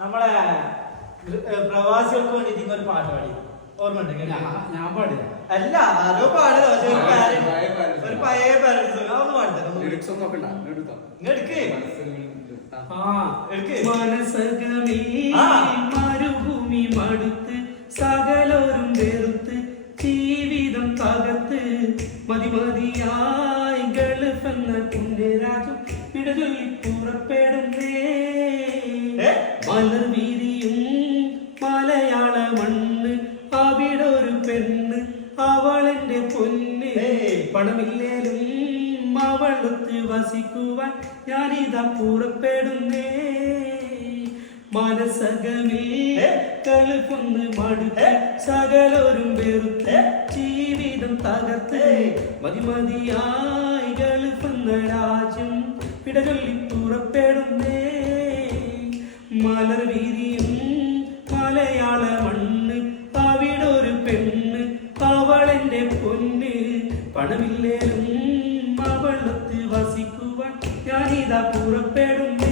നമ്മളെ പ്രവാസികൾക്ക് ഒരു പാട്ട് പാടി. ഞാൻ അല്ല ആരോ പക്ഷെ ഒരു ഒരു പഴയ പാരൻസ് അതൊന്ന്. മരുഭൂമി മടുത്ത് സകലോരും വെറുത്ത് ജീവിതം തകർത്ത് മതി പുണ്യരാജം വിടചൊല്ലി പുറപ്പെടുന്നേ ഏ? മലർ വീതിയും മലയാള മണ്ണ് അവിടെ ഒരു പെണ്ണ് അവളെന്റെ പൊന്ന് ഏയ്. പണമില്ലേലും അവളത്ത് വസിക്കുവാൻ ഞാനിതാ പുറപ്പെടുന്നേ മനസകമേ ഏ? കളുപ്പൊന്ന് മടുത്ത് ഏ? സകലോരും വെറുത്ത് ഏ? ജീവിതം തകർത്ത് മതി മതിമതിയായി ഗൾഫെന്ന രാജ്യം പിടചൊല്ലി പുറപ്പെടുന്നേ. മലർ വീതിയും മലയാള മണ്ണ് അവിടൊരു പെണ്ണ് അവളെന്റെ പൊന്ന്. പണമില്ലേലും അവളത്ത് വസിക്കുവാൻ ഞാനിതാ പുറപ്പെടും